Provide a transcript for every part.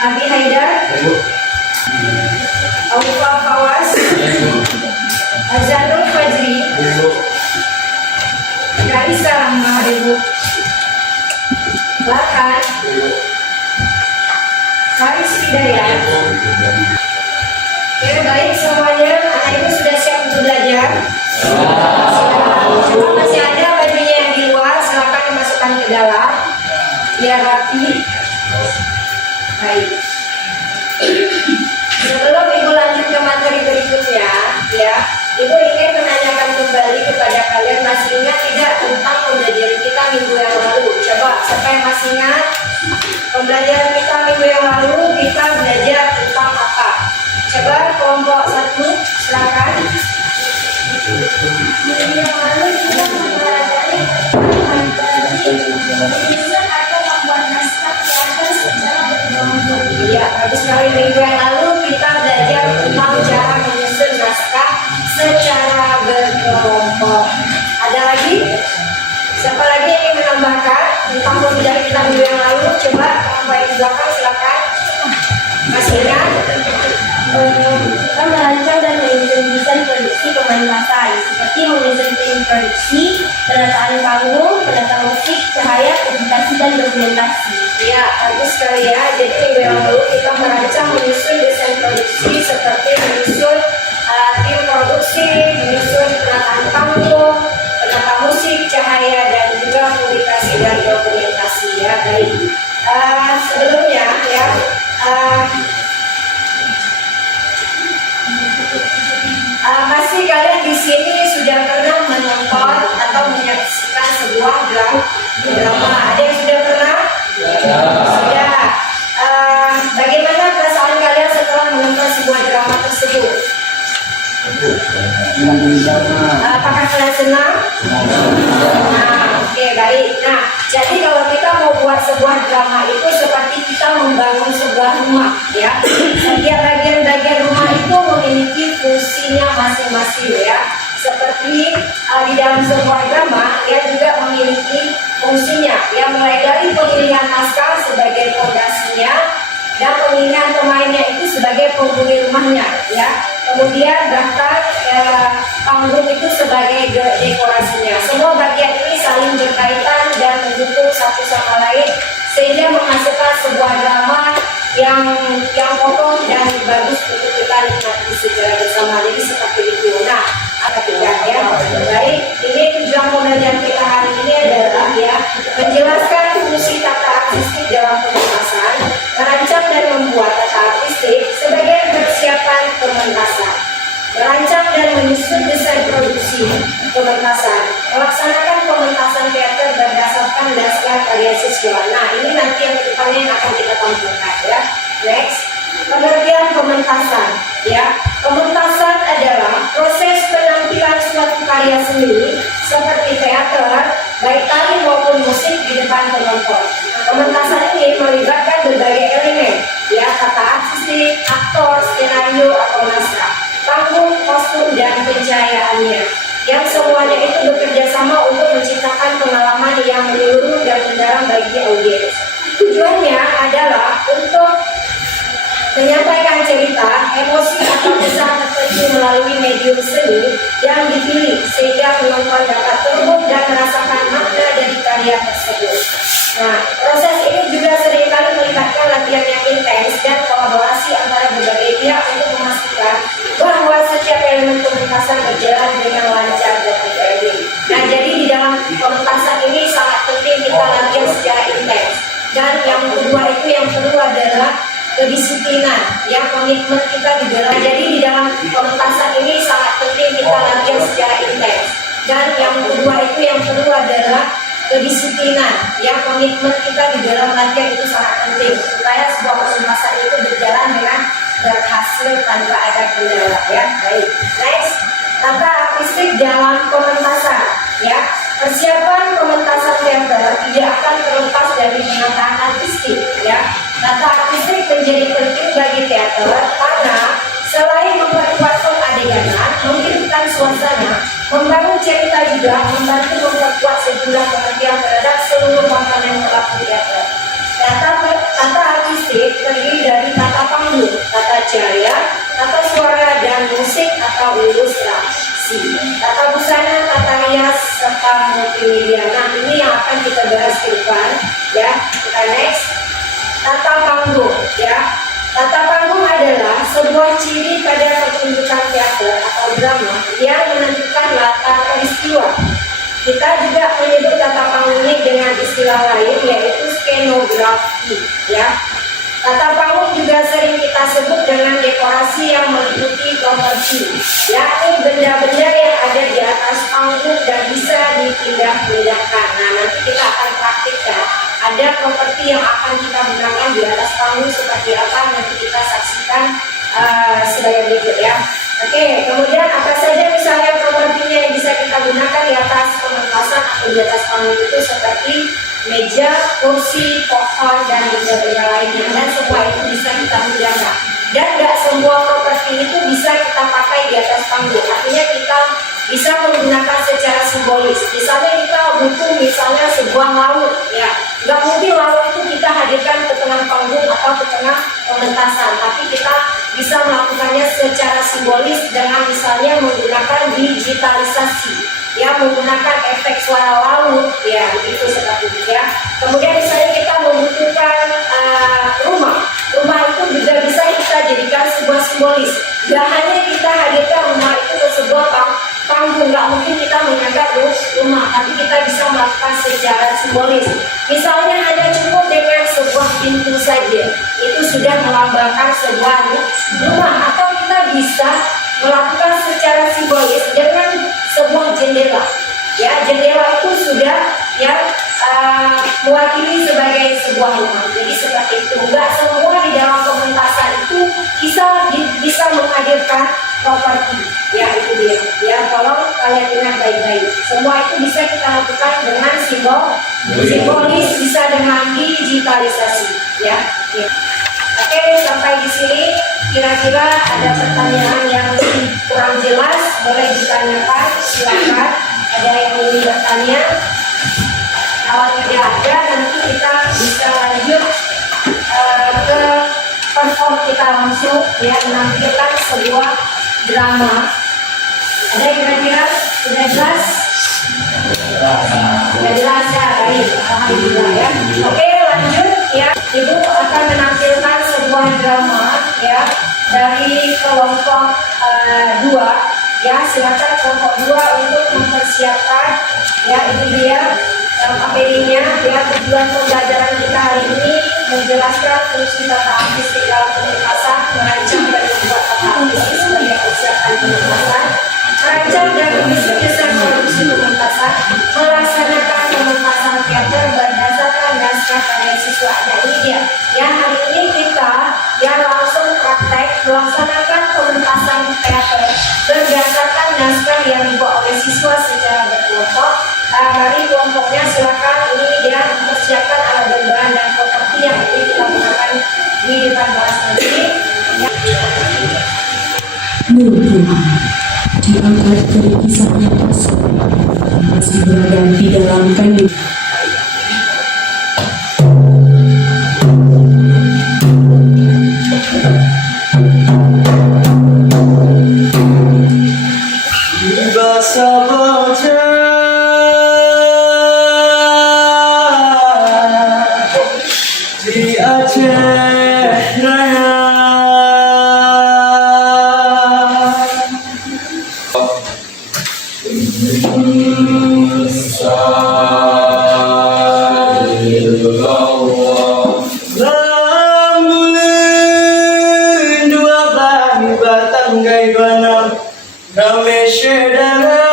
Abi Haidar, Aufa Fawas, Azanul Fajri, Raisa Rahma, Bahkan, Haris Hidayat. Ya, baik semuanya, anak ibu sudah siap untuk belajar. Coba masih ada bajunya yang di luar, silakan dimasukkan ke dalam biar rapi. Baik. Sebelum ibu lanjut ke materi berikutnya, ya, ibu ingin menanyakan kembali kepada kalian, masih ingat tidak tentang pembelajaran kita minggu yang lalu? Coba, siapa yang masih ingat? Pembelajaran kita minggu yang lalu kita belajar tentang apa? Coba kelompok 1, silakan. Minggu yang lalu kita mempelajari menyusun atau membuat naskah teater secara berkelompok. Iya, bagus sekali. Minggu yang lalu kita belajar tentang cara menyusun naskah secara berkelompok. Ada lagi? Siapa lagi yang ingin menambahkan tentang pembelajaran kita minggu yang lalu? Coba kelompok yang di belakang, silakan. Masih ingat? Kita merancang dan menyusun desain produksi pementasan seperti menyusun tim produksi, penataan panggung, penataan musik, cahaya, editasi dan dokumentasi. Ya, bagus sekali ya. Jadi minggu yang lalu kita merancang menyusun desain produksi seperti menyusun tim produksi, menyusun penataan panggung, penata musik, cahaya dan juga publikasi dan dokumentasi ya. Baik. Sebelumnya ya. Pasti kalian di sini sudah pernah menonton atau menyaksikan sebuah drama. Ada yang sudah pernah? Sudah. Bagaimana perasaan kalian setelah menonton sebuah drama tersebut? Apakah kalian senang? Oke, baik. Nah, jadi kalau kita mau buat sebuah drama itu seperti kita membangun sebuah rumah, ya. Setiap bagian-bagian rumah itu memiliki fungsinya masing-masing, ya. Seperti di dalam sebuah drama, dia juga memiliki fungsinya, ya. Mulai dari pemilihan naskah sebagai fondasinya dan pemilihan pemainnya itu sebagai penghuni rumahnya, ya. Kemudian bahkan panggung itu sebagai dekorasinya. Semua bagian ini saling berkaitan dan mendukung satu sama lain sehingga menghasilkan sebuah drama yang kokoh dan bagus untuk kita nikmati secara bersama. Jadi seperti itu. Nah, ketiga ya. Baik, ini tujuan pembelajaran kita hari ini adalah ya menjelaskan fungsi tata artistik dalam pementasan, merancang dan membuat tata artistik sebagai persiapan pementasan, merancang dan menyusun desain produksi pementasan, melaksanakan pementasan teater berdasarkan naskah karya siswa. Nah, ini nanti yang kedepannya yang akan kita tampilkan ya. Next, pengertian pementasan ya. Pementasan adalah proses penampilan suatu karya seni seperti teater, baik tari maupun musik di depan penonton. Pementasan ini melibatkan berbagai elemen, ya, tata artistik, aktor, skenario atau naskah, panggung, kostum dan pencahayaannya, yang semuanya itu bekerja sama untuk menciptakan pengalaman yang menyeluruh dan mendalam bagi audiens. Tujuannya adalah untuk menyampaikan cerita, emosi atau pesan tertentu melalui medium seni yang dipilih sehingga penonton dapat terhubung dan merasakan makna dari karya tersebut. Nah, proses ini juga seringkali melibatkan latihan yang intens dan kolaborasi antara berbagai pihak untuk memastikan bahwa setiap elemen pementasan berjalan dengan lancar dan terjaga. Nah, jadi di dalam pementasan ini sangat penting kita latihan secara intens. Dan yang kedua itu yang perlu adalah kedisiplinan, yang komitmen kita di dalam. Jadi di dalam pementasan ini sangat penting kita latihan secara intens. Dan yang kedua itu yang perlu adalah kedisiplinan, yang komitmen kita di dalam latihan itu sangat penting supaya sebuah pementasan itu berjalan dengan berhasil tanpa ada kendala ya. Baik, next, tata artistik dalam pementasan ya. Persiapan pementasan teater tidak akan terlepas dari penataan artistik ya. Tata artistik menjadi penting bagi teater karena selain memperkuat pengadeganan, menghidupkan suasana, membangun cerita juga membantu memperkuat sejumlah pengertian terhadap seluruh komponen pelaku teater. Tata artistik terdiri dari ini dia. Nah, ini yang akan kita bahas ke depan, ya. Kita next. Tata panggung, ya. Tata panggung adalah sebuah ciri pada pertunjukan teater atau drama yang menentukan latar peristiwa. Kita juga menyebut tata panggung ini dengan istilah lain, yaitu skenografi, ya. Tata panggung juga sering kita sebut dengan dekorasi yang meliputi properti, yakni benda-benda yang ada di atas panggung dan bisa dipindah-pindahkan. Nah, nanti kita akan praktikkan ada properti yang akan kita gunakan di atas panggung seperti apa, nanti kita saksikan sebagai berikut, ya. Oke, kemudian apa saja misalnya propertinya yang bisa kita gunakan di atas pementasan atau di atas panggung itu, seperti meja, kursi, pohon, dan benda-benda lainnya, dan semua itu bisa kita gunakan. Dan nggak semua properti itu bisa kita pakai di atas panggung. Artinya kita bisa menggunakan secara simbolis. Misalnya kita butuh misalnya sebuah laut, ya, nggak mungkin laut itu kita hadirkan ke tengah panggung atau ke tengah pementasan, tapi kita bisa melakukannya secara simbolis dengan misalnya menggunakan digitalisasi, ya, menggunakan efek suara laut, ya, begitu seperti itu, ya. Kemudian misalnya kita membutuhkan rumah itu juga bisa kita jadikan sebuah simbolis. Gak hanya kita hadirkan rumah itu ke sebuah panggung, nggak mungkin kita menganggap rumah, tapi kita bisa melakukan secara simbolis. Misalnya hanya cukup dengan sebuah pintu saja, itu sudah melambangkan sebuah rumah. Atau kita bisa melakukan secara simbolis dengan sebuah jendela, ya, jendela itu sudah yang mewakili sebagai sebuah rumah. Jadi seperti itu. Enggak semua di dalam pementasan itu bisa menghadirkan properti, ya, itu dia, ya. Tolong kalian ingat baik-baik, semua itu bisa kita lakukan dengan simbolis, bisa dengan digitalisasi, ya. Oke, sampai di sini kira-kira ada pertanyaan yang kurang jelas, boleh ditanyakan, silakan. Ada yang ingin bertanya? Kalau tidak ada, nanti kita bisa lanjut ke perform kita langsung, ya, menampilkan sebuah drama. Ada yang kira-kira sudah jelas? Sudah jelas, ya, baik, alhamdulillah, ya. Oke, lanjut, ya. Ibu akan menampilkan sebuah drama, ya, dari kelompok 2, ya. Silakan kelompok 2 untuk mempersiapkan, ya, itu dia APD-nya, ya. Tujuan pembelajaran kita hari ini menjelaskan fungsi tata artistik dalam pementasan, merancang dan membuat tata artistik sebagai persiapan pementasan, merancang dan menyusun desain produksi pementasan, melaksanakan pementasan teater berdasarkan naskah karya siswa. Nah, ini dia. Ya, hari ini kita yang langsung praktek melaksanakan pementasan teater berdasarkan naskah yang dibuat oleh siswa secara berkelompok. Mari kelompoknya silakan, ini dia mempersiapkan alat gambaran dan properti yang ini kita gunakan di depan kelas nanti. Ya. Diangkat dari kisah nyata masih berada di dalam kandung. di Aceh Raya. Lambulan dua bahi batang gai banam rame syedara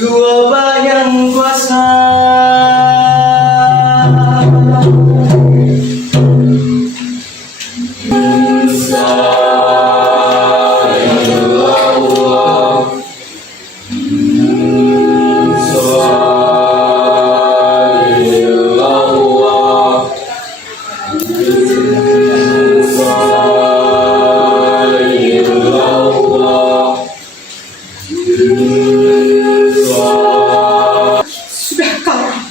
dua bayang kuasa. Sudah kalah.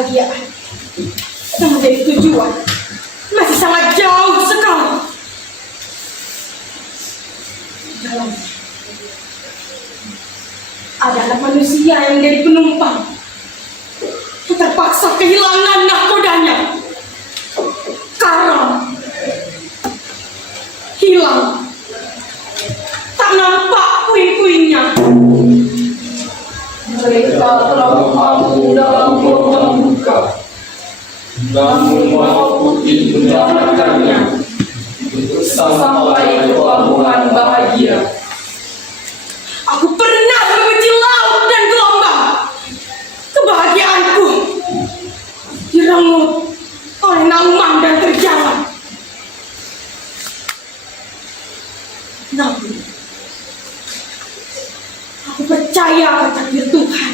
kebahagiaan yang menjadi tujuan masih sangat jauh sekali. Dalam ada anak manusia yang menjadi penumpang yang terpaksa kehilangan nahkodanya karena hilang, tak nampak puing-puingnya. Mereka telah mampu dalam membuka, namun mampu menjalankannya untuk sampai ke pelabuhan bahagia. Aku pernah membenci laut dan gelombang. Kebahagiaanku direnggut oleh naungan dan terjangan. Namun aku percaya pada takdir Tuhan.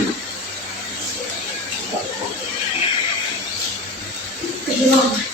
Kehilangan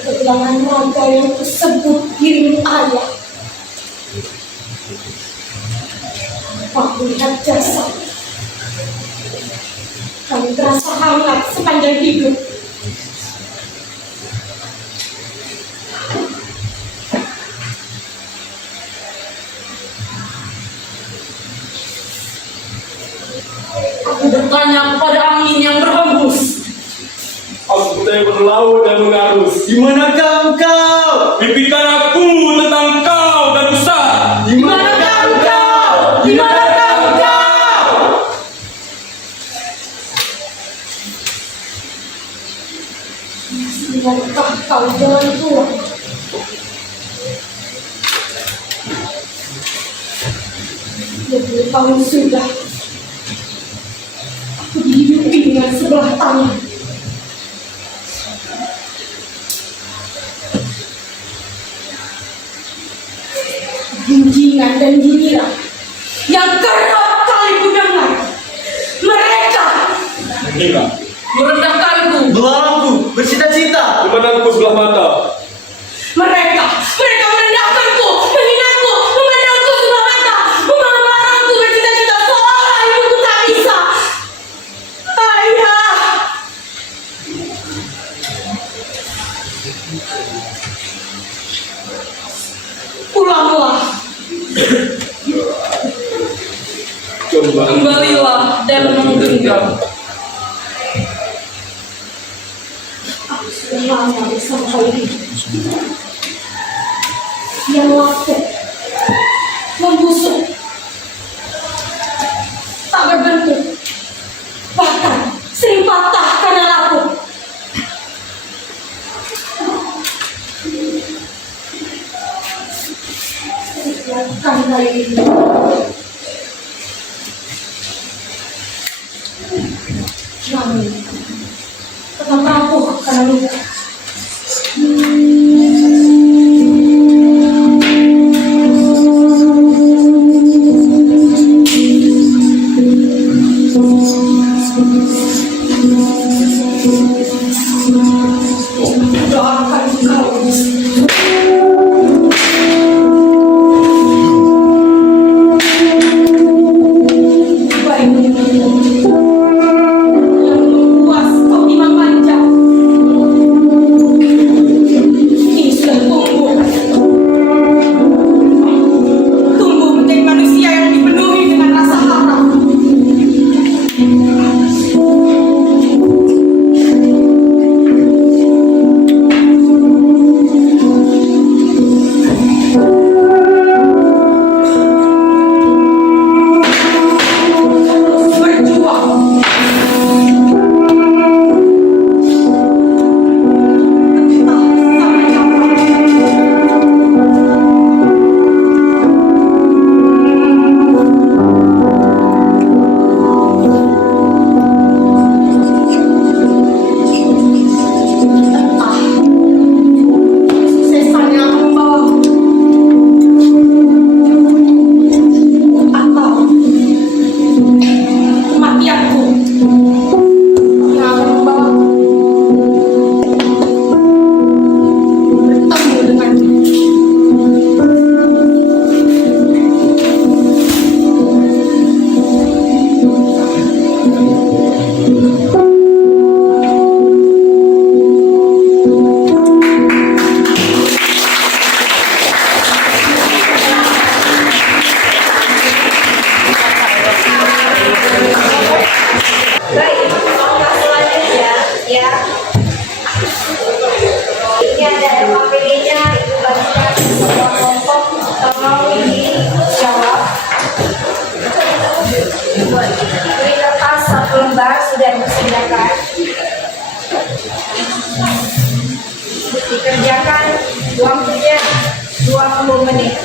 kehilangan raga yang tersebut diri ayah. Aku lihat jasad, kami terasa hangat sepanjang hidup. Aku bertanya kepada angin yang berhembus. Aku bertanya pada laut dan mengarus. Di manakah engkau? Mimpikan aku tentang kau dan besar. Di manakah engkau? Di manakah engkau? Maukah kau jalan keluar? Tahun sudah aku dihidupi dengan sebelah tangan. Ginjingan dan giliran yang kerap kali ku dengar. Mereka Hingga Merendahkanku. Melarangku bercita-cita. memandangku sebelah mata. mereka merendahkanku, menghinaku, memandangku sebelah mata, melarangku bercita-cita seolah hidupku tak bisa. Ayah, pulanglah, Kembalilah dan menggenggam. aku sudah lama bersama kalian. Yang lapuk, membusuk, tak berbentuk, bahkan sering patah karena lapuk. Lakukan kali ini. Namun, tetap rapuh karena luka. Doakan kau. ya. Ini ada LKPD-nya, Ibu bagikan semua kelompok, tolong dijawab. Ini kertas 1 lembar sudah disediakan. Dikerjakan waktunya 20 menit.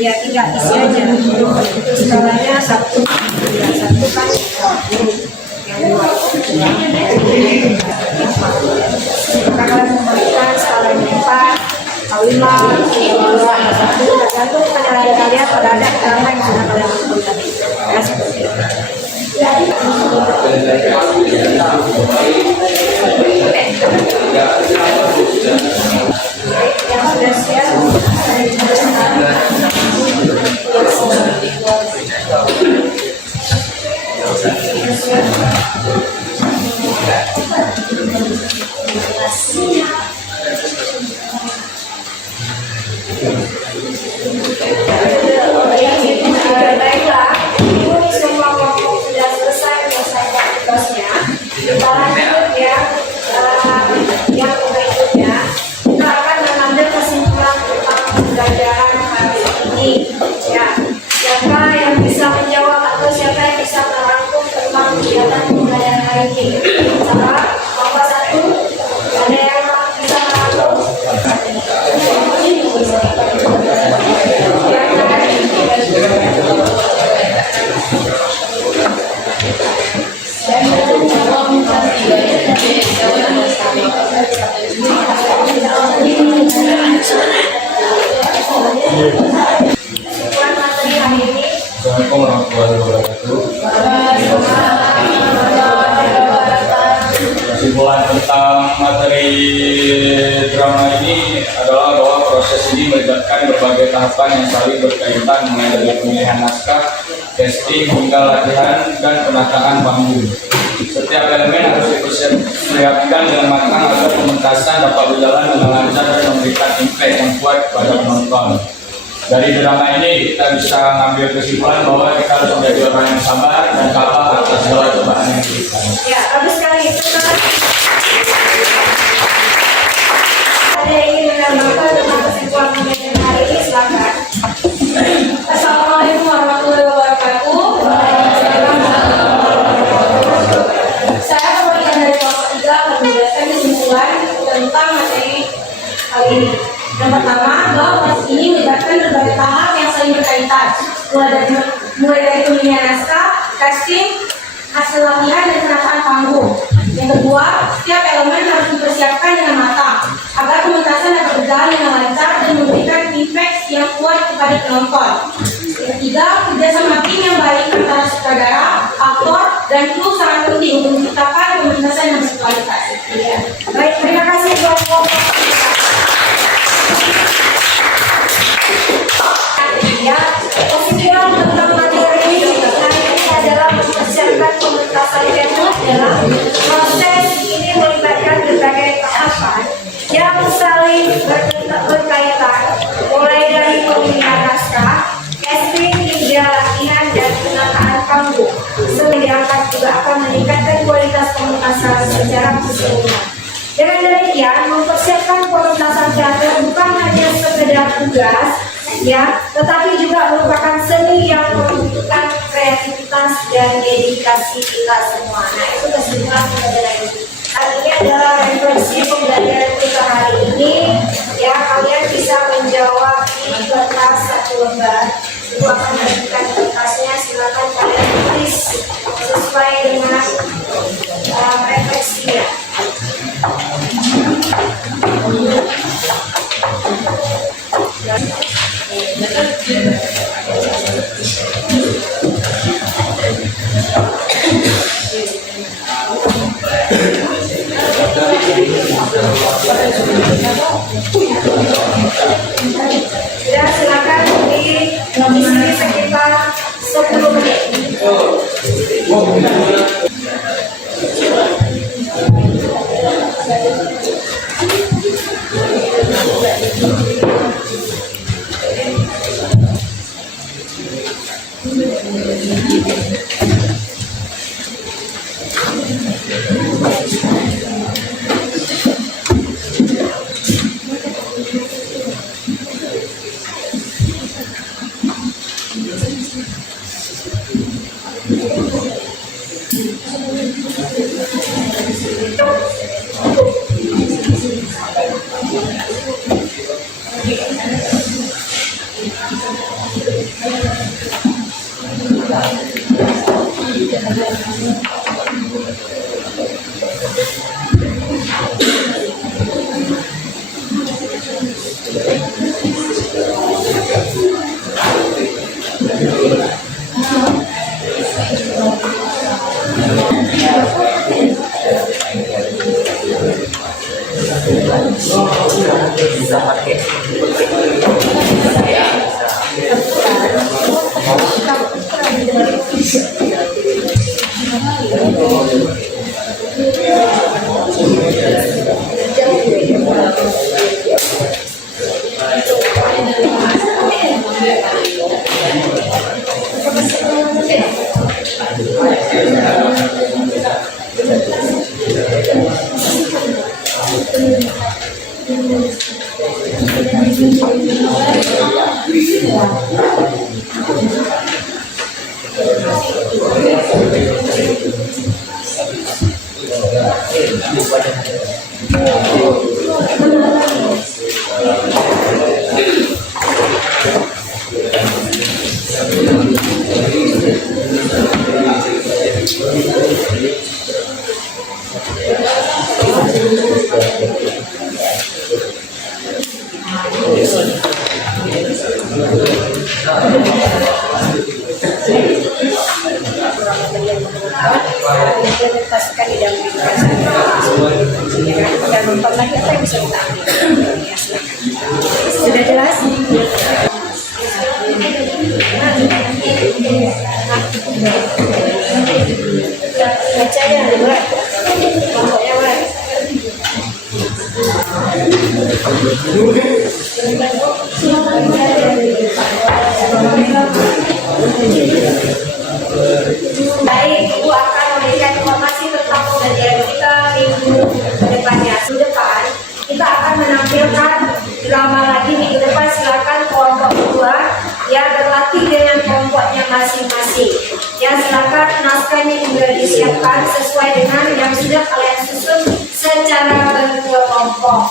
Ya tinggal isi aja. Itu skalanya 1, ya 1 kan yang 2. Kita akan memberikan skalanya 4, 5, 2, 1, tergantung penilaian kalian pada ada drama yang sudah kalian lakukan. Ya seperti itu. Yang sudah siap. Baiklah, ini semua kelompok sudah selesai menyelesaikan tugasnya. Kita lanjut ya, yang berikutnya kita akan mengambil kesimpulan tentang pembelajaran hari ini. Ya, siapa yang bisa menjawab atau siapa yang bisa merangkum tentang kegiatan pembelajaran hari ini? Sama, nomor 1, ada yang bisa merangkum? Kesimpulan materi hari ini. Assalamualaikum warahmatullahi wabarakatuh. Kesimpulan tentang materi drama ini adalah bahwa proses ini melibatkan berbagai tahapan yang saling berkaitan mulai dari pemilihan naskah, casting hingga latihan dan penataan panggung. Setiap elemen harus dipersiapkan dengan matang agar pementasan dapat berjalan dengan lancar dan memberikan impact yang kuat kepada penonton. Dari drama ini kita bisa mengambil kesimpulan bahwa kita harus menjadi orang yang sabar dan tabah atas segala cobaan yang diberikan. Ya, bagus sekali itu kan. Ada yang ingin menambahkan tentang kesimpulan pembelajaran hari ini, silakan. Assalamualaikum warahmatullahi wabarakatuh. Saya perwakilan dari kelompok 3 akan menjelaskan kesimpulan tentang materi kali ini. Yang pertama, bahwa proses ini melibatkan berbagai tahap yang saling berkaitan, mulai dari pemilihan naskah, casting, hasil latihan dan penataan panggung. Yang kedua, setiap elemen harus dipersiapkan dengan matang agar pementasan dapat berjalan dengan lancar dan memberikan impact yang kuat kepada penonton. Yang ketiga, kerjasama tim yang baik antara sutradara, aktor, dan kru sangat penting untuk menciptakan pementasan yang berkualitas. Baik, terima kasih buat kelompok. Ya, kesimpulan tentang materi ini adalah mempersiapkan pementasan teater adalah proses ini melibatkan berbagai tahapan yang saling berkaitan, mulai dari pemilihan naskah, casting hingga latihan dan penataan panggung. Sehingga juga akan meningkatkan kualitas pementasan secara keseluruhan. Dengan demikian, mempersiapkan pementasan teater bukan hanya sekedar tugas, ya, tetapi juga merupakan seni yang membutuhkan kreativitas dan dedikasi kita semua. Nah, itu kesimpulan pembelajaran ini. Hal ini adalah refleksi pembelajaran kita hari ini. Ya, kalian bisa menjawab di kertas satu lembar. Ibu akan memberikan kertasnya, silakan kalian tulis sesuai dengan refleksinya. Ya, silakan di sini sekitar 10 menit. Implementasikan di dalam kehidupan sehari-hari. Dan nonton lagi apa yang bisa kita ambil. Ya, silakan. Sudah jelas? Bacanya Wan. Kelompoknya Wan. Baik, Ibu akan memberikan informasi tentang pembelajaran kita minggu depannya. Minggu depan kita akan menampilkan drama lagi minggu depan. Silakan kelompok kedua ya berlatih dengan kelompoknya masing-masing. Ya, silakan naskahnya juga disiapkan sesuai dengan yang sudah kalian susun secara berkelompok.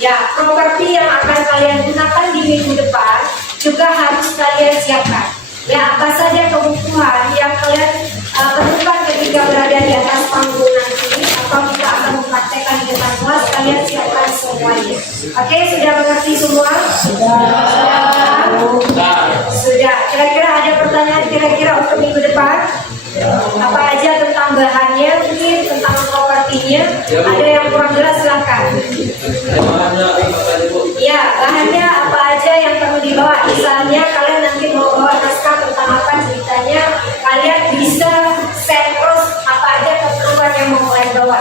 Ya, properti yang akan kalian gunakan di minggu depan juga harus kalian siapkan. Ya, apa saja kebutuhan yang kalian perlukan ketika berada di atas panggung nanti atau kita akan mempraktekkan di depan kelas, kalian siapkan semuanya. Oke, sudah mengerti semua? Sudah. Kira-kira ada pertanyaan kira-kira untuk minggu depan? Apa aja tentang bahannya, mungkin tentang propertinya? Ada yang kurang jelas silakan. Ya, bahannya apa aja yang perlu dibawa? Misalnya kalian nanti mau bawa naskah tentang apa ceritanya, kalian bisa set terus apa aja keperluan yang mau kalian bawa.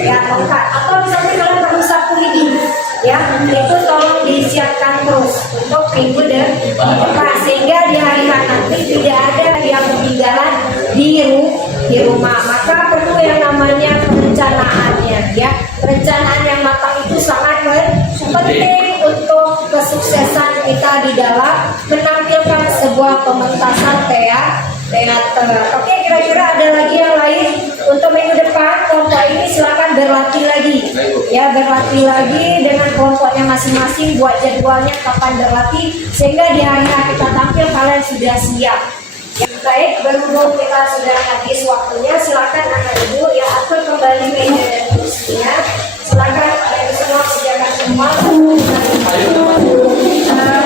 Ya, tongkat. Atau misalnya kalian perlu sapu lidi, ya, itu tolong disiapkan terus untuk minggu depan sehingga di hari nanti tidak ada yang ketinggalan di rumah. Maka perlu yang namanya perencanaannya, ya. Perencanaan yang matang itu sangat penting untuk kesuksesan kita di dalam menampilkan sebuah pementasan teater. Oke, kira-kira ada lagi yang lain untuk minggu depan kelompok ini silakan berlatih lagi ya, berlatih lagi dengan kelompoknya masing-masing, buat jadwalnya kapan berlatih sehingga di hari-hari kita tampil kalian sudah siap. Yang baik, berhubung kita sudah habis waktunya, silakan anak ibu ya atur kembali meja dan kursinya. Silakan ibu semua sediakan semua.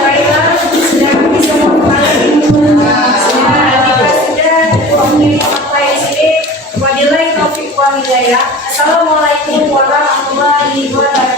Baiklah, sudah habis semua kembali. Kita sudah sampai sini. Wabillahi taufiq wal hidayah. Assalamualaikum warahmatullahi wabarakatuh.